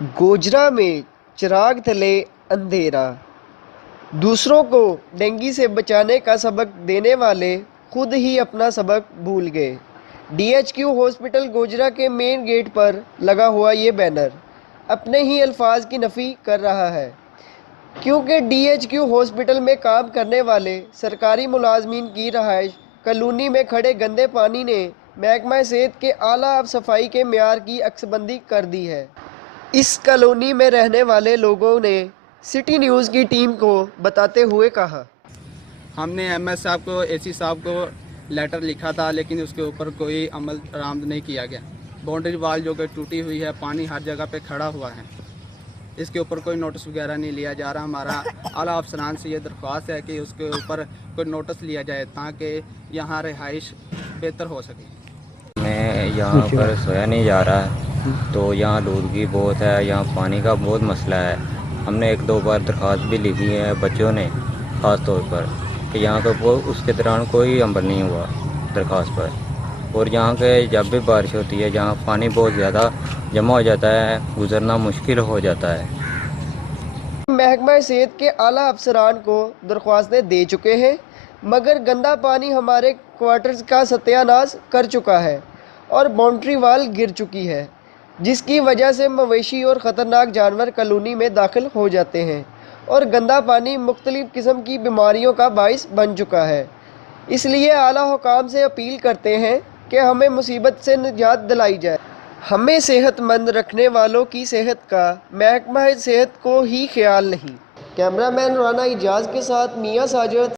गोजरा में चिराग तले अंधेरा। दूसरों को डेंगू से बचाने का सबक देने वाले खुद ही अपना सबक भूल गए। डीएचक्यू हॉस्पिटल गोजरा के मेन गेट पर लगा हुआ ये बैनर अपने ही अल्फाज की नफ़ी कर रहा है, क्योंकि डीएचक्यू हॉस्पिटल में काम करने वाले सरकारी मुलाजमीन की रहायश कॉलोनी में खड़े गंदे पानी ने महकमा सेहत के आला सफाई के मेयार की अक्सबंदी कर दी है। इस कॉलोनी में रहने वाले लोगों ने सिटी न्यूज़ की टीम को बताते हुए कहा, हमने एमएस साहब को, एसी साहब को लेटर लिखा था, लेकिन उसके ऊपर कोई अमल दरामद नहीं किया गया। बाउंड्री वाल जो कि टूटी हुई है, पानी हर जगह पे खड़ा हुआ है, इसके ऊपर कोई नोटिस वगैरह नहीं लिया जा रहा। हमारा आला अफसरान से ये दरख्वास्त है कि उसके ऊपर कोई नोटिस लिया जाए ताकि यहाँ रिहाइश बेहतर हो सके। मैं यहाँ पर सोया नहीं जा रहा है, तो यहाँ आलूदगी बहुत है, यहाँ पानी का बहुत मसला है। हमने एक दो बार दरख्वास्त भी लिखी है बच्चों ने, ख़ास तौर पर कि यहाँ का वो उसके दौरान कोई अमल नहीं हुआ दरख्वास्त पर। और यहाँ के जब भी बारिश होती है, जहाँ पानी बहुत ज़्यादा जमा हो जाता है, गुज़रना मुश्किल हो जाता है। महकमा सेहत के आला अफसरान को दरख्वास्तें दे चुके हैं, मगर गंदा पानी हमारे क्वार्टर्स का सत्यानाश कर चुका है और बाउंड्री वाल गिर चुकी है, जिसकी वजह से मवेशी और ख़तरनाक जानवर कॉलोनी में दाखिल हो जाते हैं और गंदा पानी मुख्तलिफ़ किस्म की बीमारियों का बाइस बन चुका है। इसलिए आला हुकाम से अपील करते हैं कि हमें मुसीबत से निजात दिलाई जाए। हमें सेहतमंद रखने वालों की सेहत का महकमा सेहत को ही ख्याल नहीं। कैमरामैन राना इजाज़ के साथ मियां साजिद।